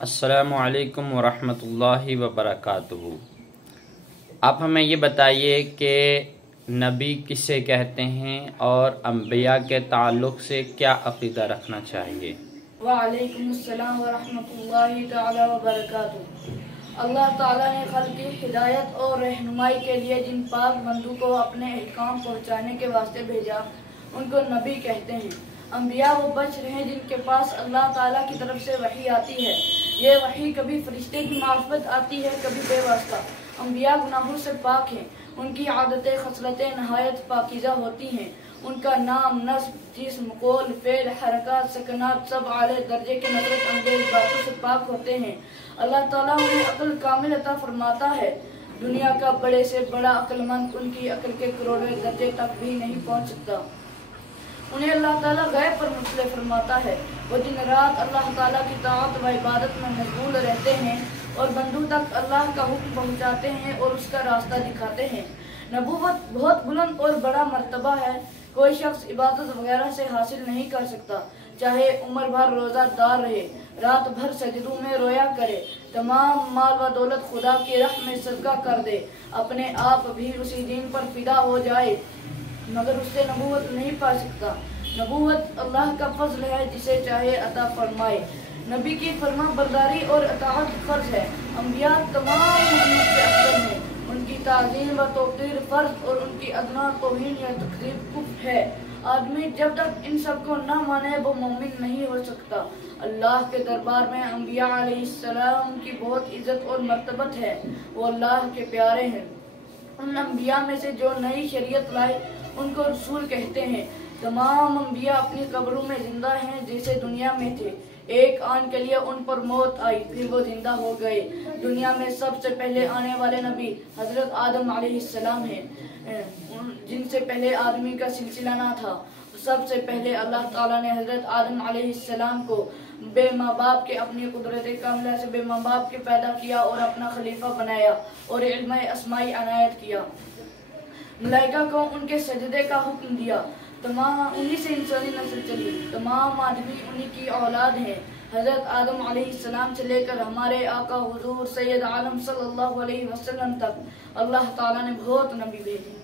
السلام علیکم ورحمۃ اللہ وبرکاتہ۔ آپ ہمیں یہ بتائیے کہ نبی کسے کہتے ہیں اور انبیاء کے تعلق سے کیا عقیدہ رکھنا چاہیے؟ وعلیکم السلام ورحمۃ اللہ تعالی وبرکاتہ۔ اللہ تعالیٰ نے خلق کی ہدایت اور رہنمائی کے لیے جن پاک بندوں کو اپنے احکام پہنچانے کے واسطے بھیجا ان کو نبی کہتے ہیں۔ انبیاء وہ بشر ہیں جن کے پاس اللہ تعالیٰ کی طرف سے وحی آتی ہے۔ یہ وحی کبھی فرشتے کی معرفت آتی ہے، کبھی بے واسطہ۔ انبیاء گناہوں سے پاک ہیں، ان کی عادتیں خصلتیں نہایت پاکیزہ ہوتی ہیں۔ ان کا نام، نسب، جسم، قول، فعل، حرکات، سکنات سب اعلی درجے کے نفرت انگیز باتوں سے پاک ہوتے ہیں۔ اللہ تعالیٰ انہیں عقل کامل عطا فرماتا ہے۔ دنیا کا بڑے سے بڑا عقل مند ان کی عقل کے کروڑویں درجے تک بھی نہیں پہنچ سکتا۔ انہیں اللہ تعالیٰ غیب پر مطلع فرماتا ہے۔ وہ دن رات اللہ تعالیٰ کی طاعت و عبادت میں مشغول رہتے ہیں اور بندوں تک اللہ کا حکم پہنچاتے ہیں اور اس کا راستہ دکھاتے ہیں۔ نبوت بہت بلند اور بڑا مرتبہ ہے، کوئی شخص عبادت وغیرہ سے حاصل نہیں کر سکتا، چاہے عمر بھر روزہ دار رہے، رات بھر سجدوں میں رویا کرے، تمام مال و دولت خدا کی راہ میں صدقہ کر دے، اپنے آپ بھی اسی دین پر فدا ہو جائے، مگر اس سے نبوت نہیں پا سکتا۔ نبوت اللہ کا فضل ہے، جسے چاہے عطا فرمائے۔ نبی کی فرما برداری اور اطاعت فرض ہے۔ انبیاء تمام امت سے افضل ہیں، ان کی تعظیم و توقیر فرض اور ان کی ادنا توہین یا تکذیب کفر ہے۔ آدمی جب تک ان سب کو نہ مانے وہ مومن نہیں ہو سکتا۔ اللہ کے دربار میں انبیاء علیہ السلام کی بہت عزت اور مرتبت ہے، وہ اللہ کے پیارے ہیں۔ ان انبیاء میں سے جو نئی شریعت لائے ان کو رسول کہتے ہیں۔ تمام انبیاء اپنی قبروں میں زندہ ہیں جیسے دنیا میں تھے۔ ایک آن کے لیے ان پر موت آئی، پھر وہ زندہ ہو گئے۔ دنیا میں سب سے پہلے آنے والے نبی حضرت آدم علیہ السلام ہیں، جن سے پہلے آدمی کا سلسلہ نہ تھا۔ سب سے پہلے اللہ تعالیٰ نے حضرت آدم علیہ السلام کو بے ماں باپ کے اپنی قدرت کاملہ سے بے ماں باپ کے پیدا کیا اور اپنا خلیفہ بنایا اور علم اسمائی عنایت کیا۔ ملائکہ کو ان کے سجدے کا حکم دیا۔ تمام انہی سے انسانی نسل چلی، تمام آدمی انہی کی اولاد ہیں۔ حضرت آدم علیہ السلام سے لے کر ہمارے آقا حضور سید عالم صلی اللہ علیہ وسلم تک اللہ تعالیٰ نے بہت نبی بھیجے۔